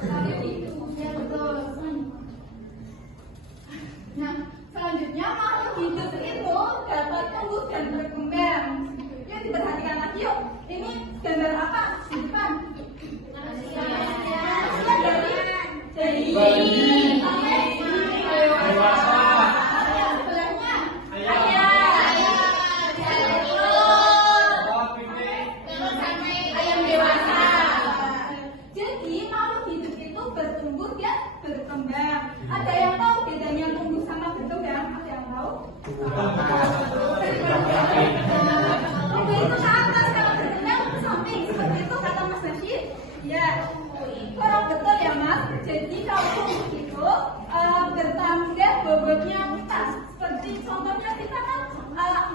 Salib itu, ya betul. Nah, selanjutnya makhluk hidup itu dapat tumbuh dan berkembang. Yuk diperhatikan lagi yuk. Ini gambar apa di depan? Manusia dari dewasa. Sebelahnya ayam dewasa. Jadi makhluk hidup itu bertumbuh dan berkembang. Ada yang tahu bedanya tumbuh sama berkembang? Ada yang tahu? Tumbuh itu ke atas, kalau berkembang ke samping. Seperti itu kata Mas Rashid. Ya, kurang betul ya Mas. Jadi kalau tumbuh itu bertambah bobotnya kita. Seperti contohnya kita kan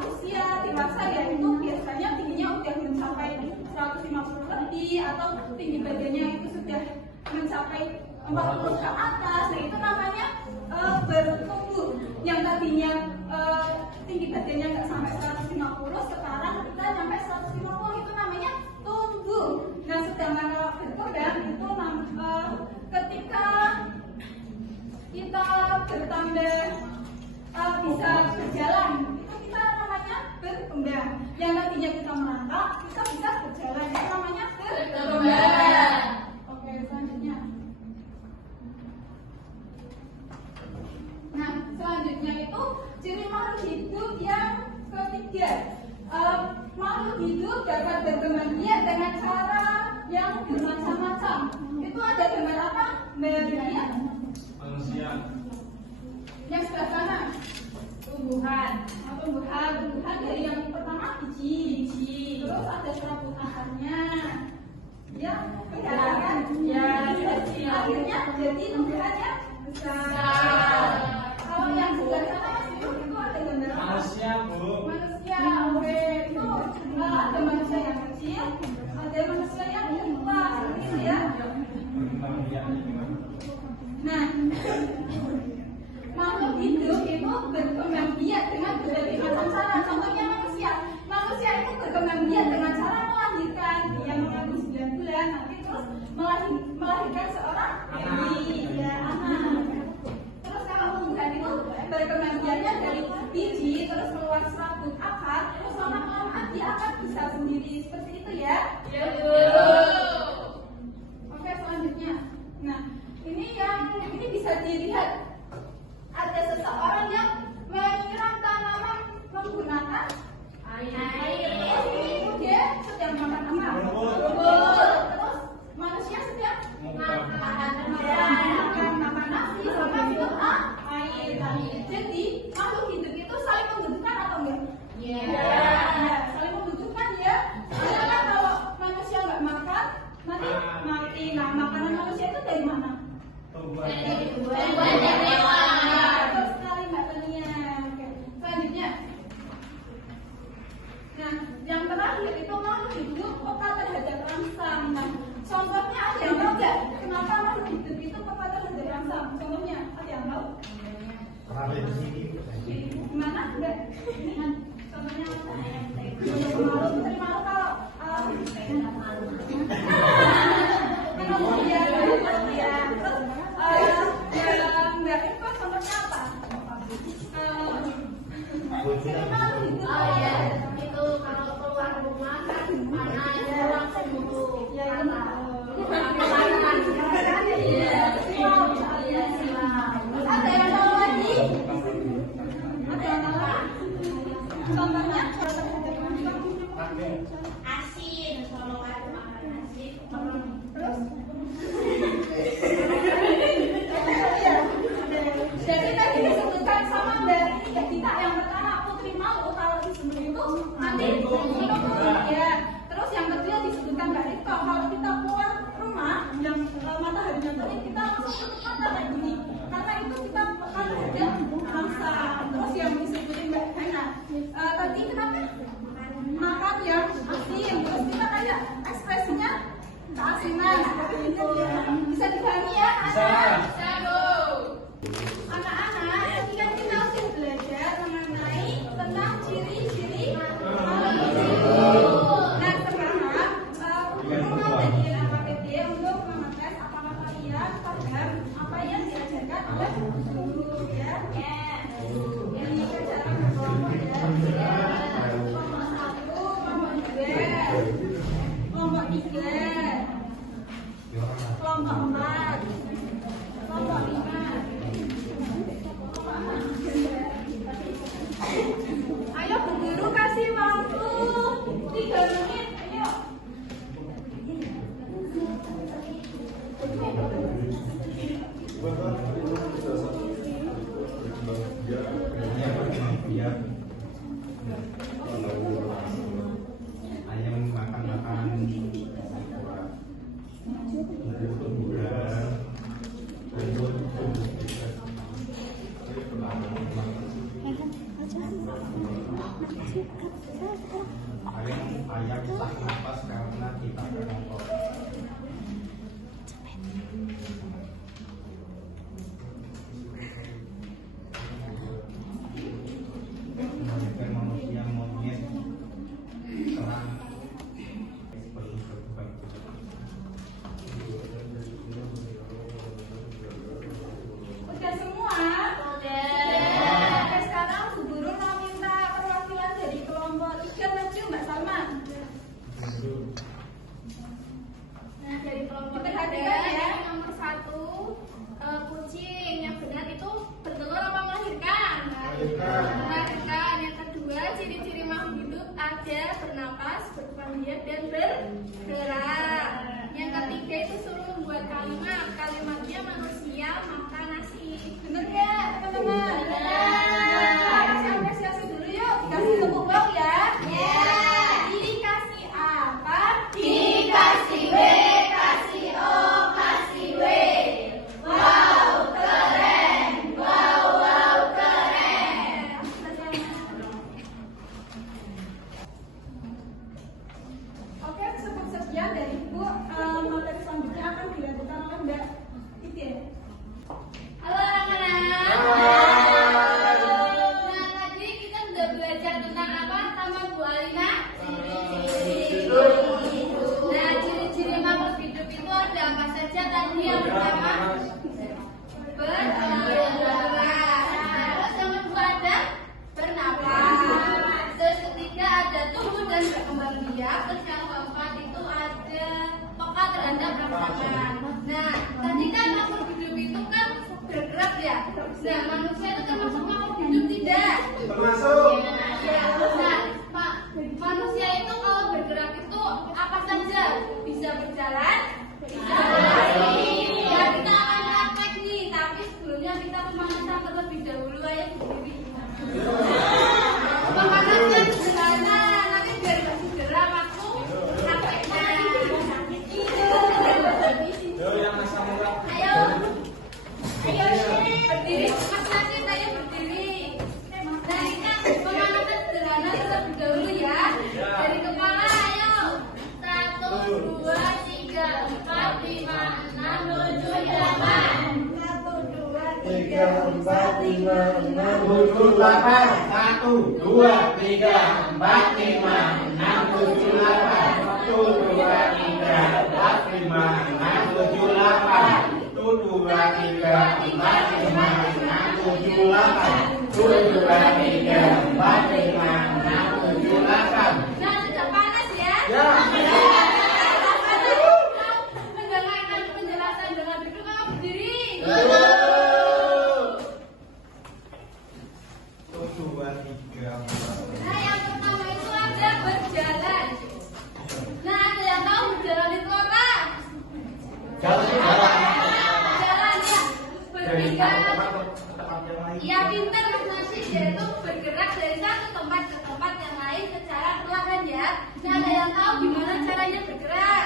usia dewasa ya, itu biasanya tingginya udah mencapai 150 lebih atau tinggi badannya itu sudah mencapai 40 ke atas. Nah itu namanya bertumbuh. Yang tadinya tinggi badannya nggak sampai 150, sekarang kita sampai 150, itu namanya tumbuh. Nah sedangkan kalau berkembang itu ketika kita bertambah bisa berjalan, itu kita namanya berkembang. Yang tadinya kita merangkak, kita bisa berjalan, itu namanya berkembang. Oke, selanjutnya. Nah, selanjutnya itu ciri makhluk hidup yang ketiga. Makhluk hidup dapat berkembang biak dengan cara yang bermacam-macam. Itu ada gambar apa? Mbak Manusia. Yang sebelah sana tumbuhan dari yang pertama biji, terus ada serabut akarnya, ya perhatikan, ya akhirnya jadi tumbuhan yang besar. Kalau yang sebelah sana itu ada gambar apa? Manusia, Bu. Manusia, oke, itu ada manusia yang kecil, ada manusia yang tua, seperti itu ya. Nah, makhluk hidup itu berkembang biak dengan berbagai macam cara. Contohnya manusia. Manusia itu berkembang biak dengan cara melahirkan. Dia mengandung 9 bulan, nanti terus melahirkan seorang bayi, ya anak. Terus kalau tumbuhan itu berkembang biaknya dari biji, terus keluar serabut akar, terus lama-kelamaan dia akan bisa sendiri. Seperti itu ya. Ya, Bu. Oke, selanjutnya. Nah, ini bisa dilihat. Ada seseorang yang menyiram tanaman menggunakan air. Itu dia sedang makan apa? Rumput. Terus manusia sedang makan nasi sama minum air. Jadi makhluk hidup itu saling membutuhkan atau enggak? Ya, saling membutuhkan ya. Karena kalau manusia nggak makan nanti mati. Nah, makanan manusia itu dari mana? Tumbuhan. Terus sekali Mbak Tania. Oke. Selanjutnya. Nah, yang terakhir itu makhluk hidup peka terhadap rangsang. Nah, contohnya ada yang tahu nggak? Kenapa makhluk hidup itu peka terhadap rangsang? Contohnya ada yang tahu? Gimana? Enggak. Contohnya apa? Putri malu kalau enggak itu contohnya apa? Itu kalau keluar rumah kan panas langsung butuh Ada yang tahu lagi? Ada yang tahu? Contohnya asin, kalau ada makan asin terus jadi tadi disebutkan sama dari kita yang pertama Putri Malu, kalau disebut itu nanti minum ya. Terus yang kedua disebutkan Mbak Rito, kalau kita keluar rumah yang mataharinya terik kita langsung tutup mata kayak gini, karena itu kita akan ada mangsa. Terus yang disebutin Mbak Hana tadi kenapa makan yang asin, terus kita kayak ekspresinya keasinan seperti itu. Bisa dipahami ya? Bisa. Anak-anak, tadi kan kita sudah belajar mengenai tentang ciri-ciri makhluk hidup. Nah sekarang, tadi AKPD untuk mengetes apakah kalian Ayam makan makanan ayam tak nafas karena kita merokok. Melahirkan manusia monyet serang perlu berkembang. Udah semua? Sekarang Bu Guru mau minta perwakilan dari kelompok 3 maju, Mbak Salma. Nah, dari kelompok Perhatikan ya. yang nomor 1, kucing. Yang benar itu bertelur apa melahirkan? Melahirkan. Yang kedua, ciri-ciri makhluk hidup ada bernapas, berkembang biak, dan bergerak. Yang ketiga itu suruh membuat kalimat. Kalimatnya manusia makan nasi. Bener ya, teman-teman? Bener. Kasih apresiasi dulu yuk. Dikasih tepuk bawah ya. Dikasih apa? Dikasih W, kasih O, kasih W. Wow, keren. Wow, keren. Oke, cukup sekian dari Ibu. Materi selanjutnya akan dilanjutkan oleh Mbak Titin. Halo anak-anak. Nah, tadi kita sudah belajar tentang apa? Taman Bu Alina. Nah, ciri-ciri makhluk hidup itu ada apa saja tadi? Yang pertama, bergerak. Terus yang kedua ada bernapas. Terus ketiga ada tumbuh dan berkembang biak. Terus yang keempat itu ada peka terhadap rangsangan. Nah, tadi kan makhluk hidup itu kan bergerak ya. Nah, manusia itu termasuk makhluk hidup tidak? Termasuk. Ya, nah, manusia itu kalau bergerak itu apa saja? Bisa berjalan, bisa berlari. Ya, kita akan praktek nih, tapi sebelumnya kita pemanasan terlebih dahulu. Ayo berdiri. Pemanasan sederhana, nanti biar gak cedera waktu prakteknya. Yo yang masa murah. Ayo, berdiri, Mas Nasir, ayo berdiri. Nah, kita pemanasan sederhana terlebih dahulu ya. Dari kepala, ayo. 1, 2, 3, 4, 5, 6, 7, 8. 3, 4, 5, 6, 7, 8. 1, 2, 3, 4, 5, 6, 7, 8. 1, 2, 3, 4, 5, 6, 7, 8. 1, 2, 3, 4, 5, 6, 7, 8. 1, 2, 3, 4, 5, 6, 7, 8. Nah, sudah panas ya? Ya. Mendengarkan penjelasan dengan duduk, kamu berdiri. 1, 2, 3, 4. Nah, yang pertama itu ada berjalan. Nah, ada yang tahu berjalan itu apa? Jalan. Jalan ya, Dari berpindah. satu tempat ke tempat yang lain. Ya, pintar Mas Nasir, yaitu bergerak dari satu tempat ke tempat yang lain secara perlahan ya. Nah, ada yang tahu gimana caranya bergerak?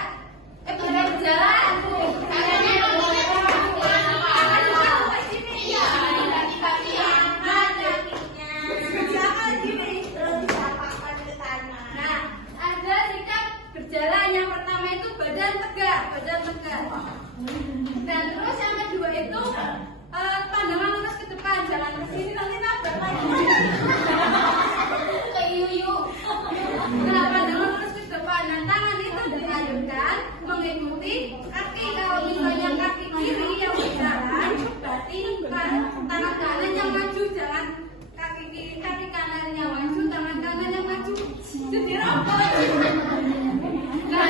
Berjalan. Caranya Nah, ada sikap berjalan. Yang pertama itu badan tegak. Dan terus yang kedua itu pandangan lurus ke depan, jangan ke sini nanti nabrak lagi. Ke yuyu. Nah, pandangan lurus ke depan. Nah, tangan itu diayunkan mengikuti kaki. Kalau misalnya kaki kiri yang berjalan, berarti tangan kanan yang maju, jangan kaki kiri, kaki kanan yang maju, tangan kanan yang maju. Jadi rokok. Nah,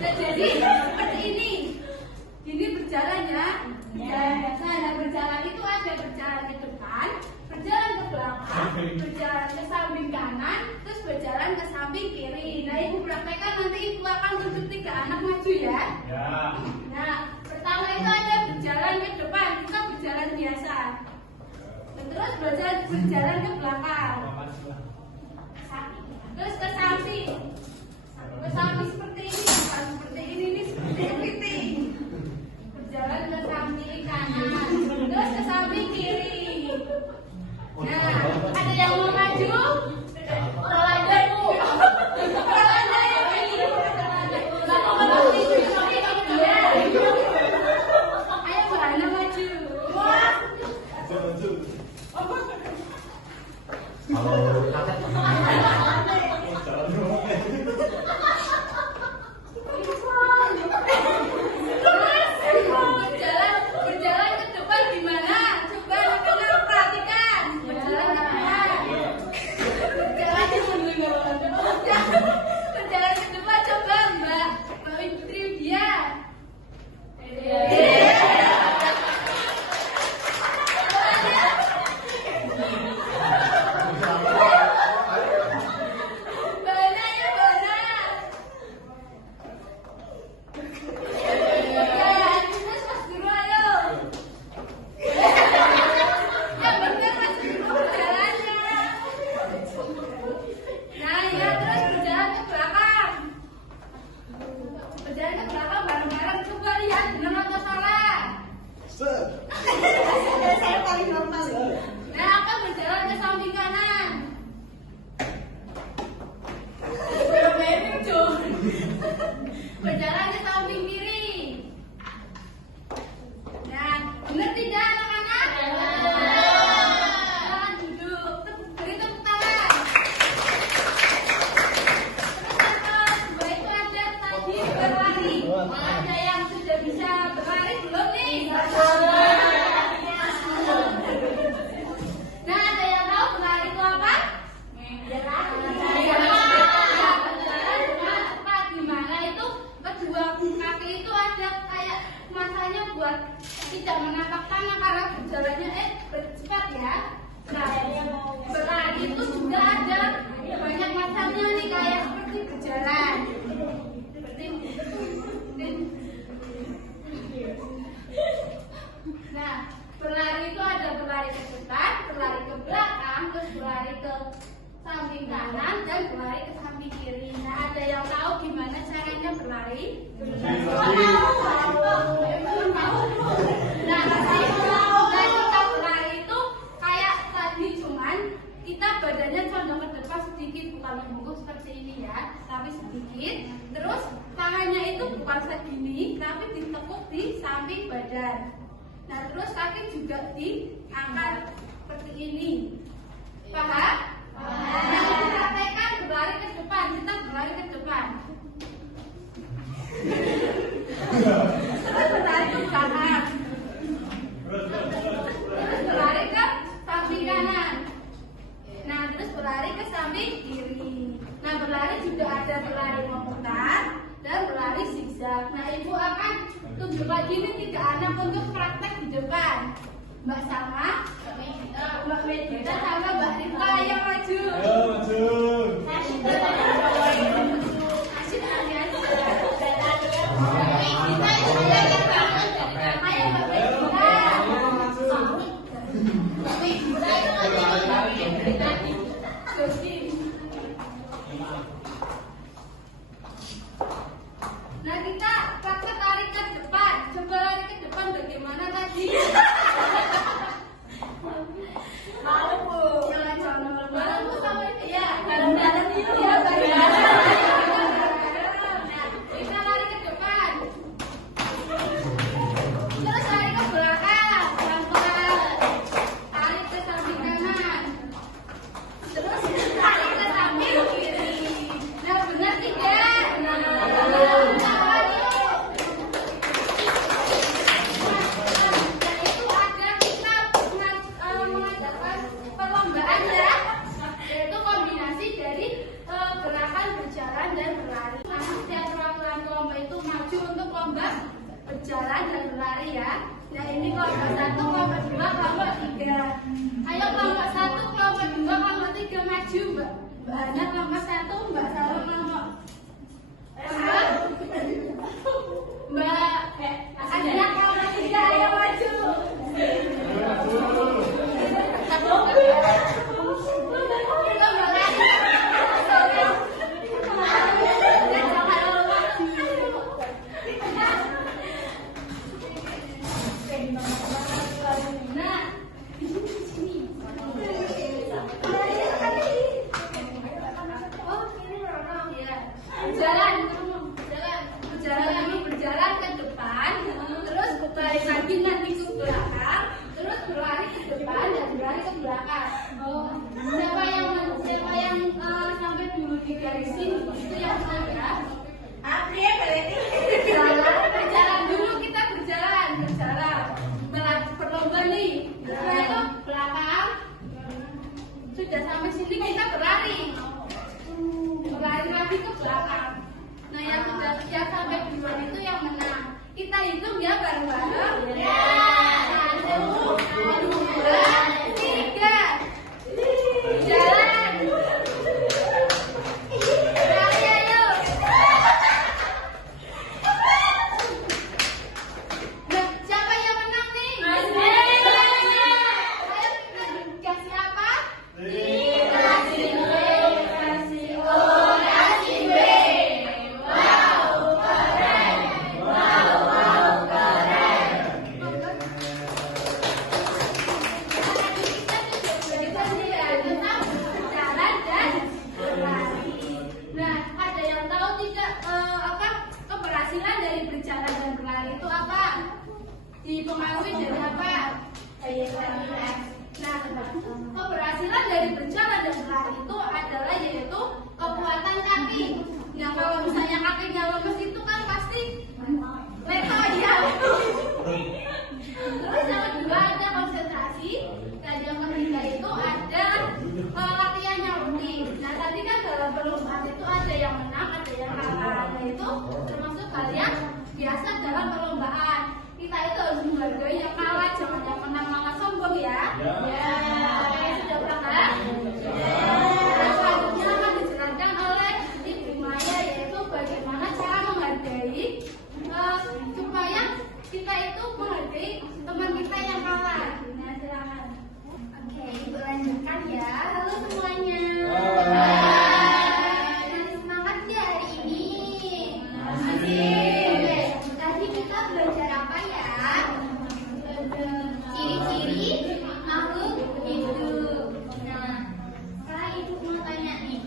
jadi seperti ini. Ini berjalan ya. Nah, berjalan itu ada berjalan ke depan, berjalan ke belakang, berjalan ke samping kanan, terus berjalan ke samping kiri. Nah, ibu praktekkan nanti ibu akan tunjuk 3 anak maju ya. Ya. berjalan ke belakang. Terus ke samping. Ke samping seperti ini, bukan seperti ini seperti kepiting. Berjalan ke samping kanan. Terus ke samping kiri. Nah, ada yang mau maju? Terlambat, Bu. Terlambat ya, ini. Ayo, Bu Hana maju. Wah. Berjalan ke depan gimana? Coba anak-anak perhatikan. Berjalan ke depan. Berjalan ke depan coba Mbak Putri Widya. Bana ya Bana. Terus Mas Guru ayo. Yang benar Mas Guru berjalannya. Nah ya terus berjalan ke belakang. Berjalan ke belakang bareng-bareng coba lihat benar atau salah. Saya paling normal. Nah akan berjalan ke samping kanan. Berjalan ke samping kiri. Nah, benar tidak anak-anak? Silakan duduk. Beri tepuk tangan. Terus yang kedua itu ada tadi berlari. Ada yang sudah bisa berlari belum nih? Nah, ada yang tahu berlari itu apa? Gimana itu kedua kaki itu ada kayak masanya buat tidak menapak tangan karena berjalannya cepat ya. Nah, berlari itu juga ada banyak macamnya nih kayak seperti berjalan. Nah, berlari itu ada berlari ke depan, berlari ke belakang, terus berlari ke samping kanan dan berlari ke samping kiri. Nah, ada yang tahu gimana caranya berlari? Nah, kita berlari itu kayak tadi cuman kita badannya condong ke depan sedikit, bukan membungkuk seperti ini ya, tapi sedikit. Terus tangannya itu bukan segini, tapi ditekuk di samping badan. Nah, terus kaki juga diangkat seperti ini. Paham? Nah, kita praktekkan berlari ke depan. Kita berlari ke depan. Terus berlari ke belakang. Terus berlari ke samping kanan. Nah, terus berlari ke samping kiri. Nah, berlari juga ada berlari memutar dan berlari zigzag. Nah, Ibu akan tunjukkan gini 3 anak untuk praktek di depan. Mbak Sama, Mbak Medita sama Mbak Rita yang maju. Ayo maju. Asyik hati-hati. Ayo Mbak Medita. Nah, kita praktek lari ke depan. Coba lari ke depan bagaimana tadi? Mau Bu. Jangan bareng Bu sama ya. Dalam-dalam yuk ya, bareng-bareng. Nah, kita lari ke depan. Terus lari ke belakang, pelan-pelan. Tarik ke samping kanan. Terus tarik ke samping kiri. Nah, benar tidak? Berjalan dan berlari ya. Nah, ini kelompok 1, kelompok 2, kelompok 3. Ayo kelompok 1, kelompok 2, kelompok 3 maju, Mbak. Mbak Hana kelompok 1, Mbak Sarah kelompok Mbak Anda kelompok 3, ayo maju. bareng-bareng? Ya. 1, 2, 3. Jalan. Sekali ayo. Nah, siapa yang menang nih? Ayo kita siapa? Kasih B, kasih O, kasih B. Wow, keren. Wow, keren. Kita tidak tentang jalan dan berlari. Nah, ada yang tahu tidak apa keberhasilan dari berjalan dan berlari itu apa? Dipengaruhi dari apa? Nah, keberhasilan dari berjalan dan berlari itu adalah yaitu kekuatan kaki. Nah, kalau misalnya kakinya lemes itu kan pasti leha ya. Terus yang kedua ada konsentrasi, dan yang ketiga itu ada latihan yang rutin. Nah, tadi kan dalam perlombaan itu ada yang menang, ada yang kalah. Nah, itu termasuk hal yang biasa dalam perlombaan. Kita itu harus menghargai yang kalah, jangan yang menang malah sombong ya. Ya. Oke, sudah paham? Nah, selanjutnya akan dijelaskan oleh Ibu Maya, yaitu bagaimana cara menghargai supaya kita itu menghargai teman kita yang kalah. Nah, silakan. Oke, Ibu lanjutkan ya. Halo semuanya. Masih semangat ya hari ini? Oke, tadi kita belajar apa ya? Ciri-ciri makhluk hidup. Nah, sekarang Ibu mau tanya nih,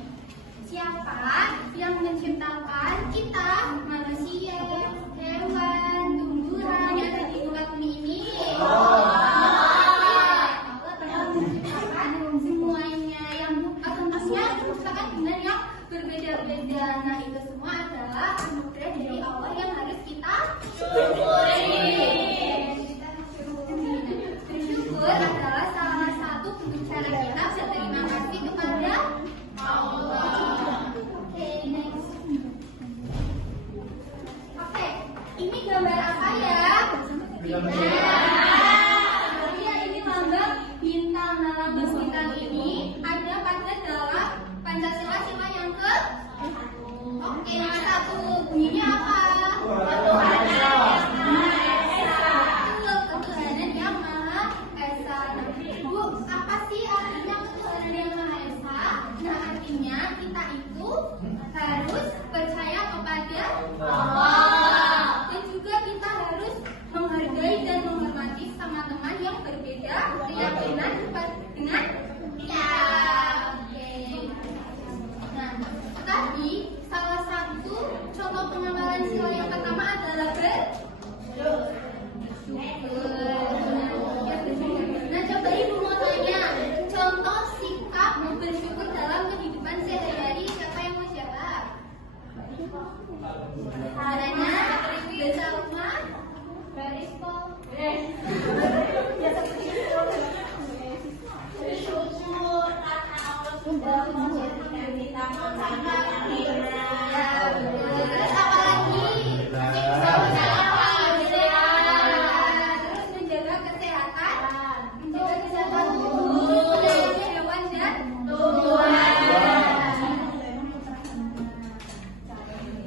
siapa yang menciptakan kita, manusia, hewan, tumbuhan yang ada di muka bumi ini? Yang menciptakan semuanya, yang maksudnya menciptakan benar yang berbeda-beda. Nah, itu semua adalah anugerah dari Allah yang harus kita syukuri. Bersyukur adalah salah satu bentuk cara kita berterima kasih kepada Allah. Oke, next. Oke, ini gambar apa ya? Berarti ya ini lambang bintang. Nah, lambang bintang ini ada pada dalam Pancasila sila yang ke? Oke, yang satu bunyinya apa? Ketuhanan yang Maha Esa. Bu, apa sih artinya ketuhanan yang Maha Esa? Nah, artinya kita itu harus percaya kepada Allah, dan juga kita harus menghargai dan menghormati teman-teman yang berbeda keyakinan dengan kita. Oke. Nah, tadi salah satu contoh pengamalan sila yang pertama adalah bersyukur. Nah, coba Ibu mau tanya, contoh sikap bersyukur dalam kehidupan sehari-hari, siapa yang mau jawab? Adanya Desa Umar, Barisko. Bersyukur karena Allah sudah menjadikan kita bersama kita. Terus apa lagi? Terus menjaga kesehatan, tubuh dan hewan dan tumbuhan.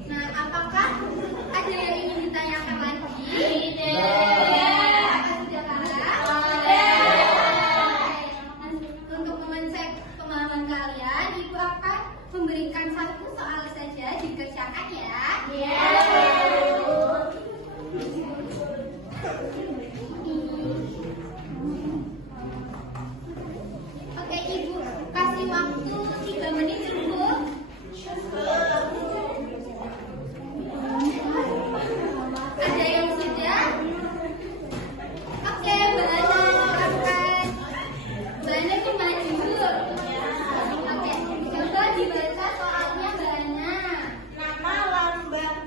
Nah, apakah ada yang ingin ditanyakan lagi? Apakah sudah paham? Untuk mengecek pemahaman kalian, Ibu akan memberikan satu soal saja dikerjakan ya. Oke, Ibu kasih waktu 3 menit dulu. Ada yang sudah? Oke, Belanda silakan. Belanda itu maju. Oke, coba dibaca soalnya Belanda. Nama lambang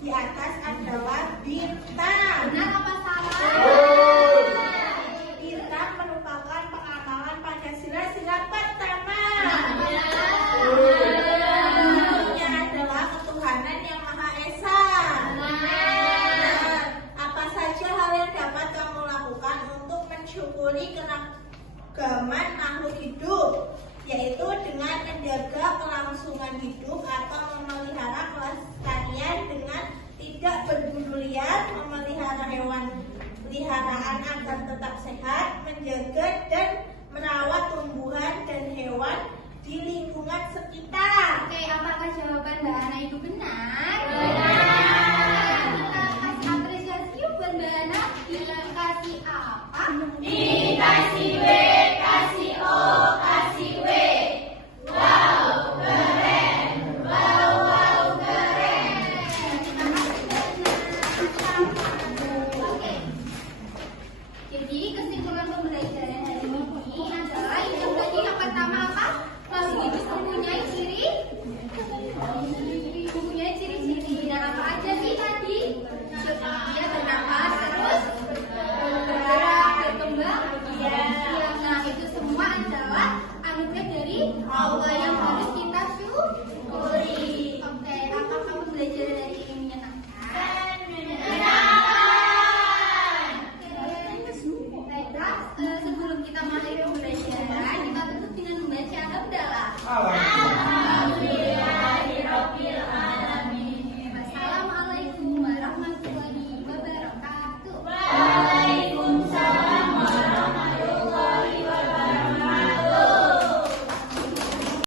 di atas adalah bintang. Benar apa salah? mensyukuri keragaman makhluk hidup, yaitu dengan menjaga kelangsungan hidup atau memelihara kelestarian dengan tidak berburu liar, memelihara hewan peliharaan agar tetap sehat, menjaga dan merawat tumbuhan dan hewan di lingkungan sekitar. Oke, apakah jawaban Mbak Ana itu benar? Benar. Kita kasih apresiasi buat Mbak Ana. Dikasih apa? Dikasih W, kasih O, kasih W. Wow, keren. Wow, wow, keren. Oke. Jadi kesimpulan pembelajaran hari ini adalah yang tadi yang pertama apa? Makhluk hidup mempunyai ciri-ciri. Nah, apa aja sih tadi? Dia bernapas, terus bergerak, berkembang. Iya. Nah, itu semua adalah anugerah dari Allah yang harus kita syukuri. Oke, apakah pembelajaran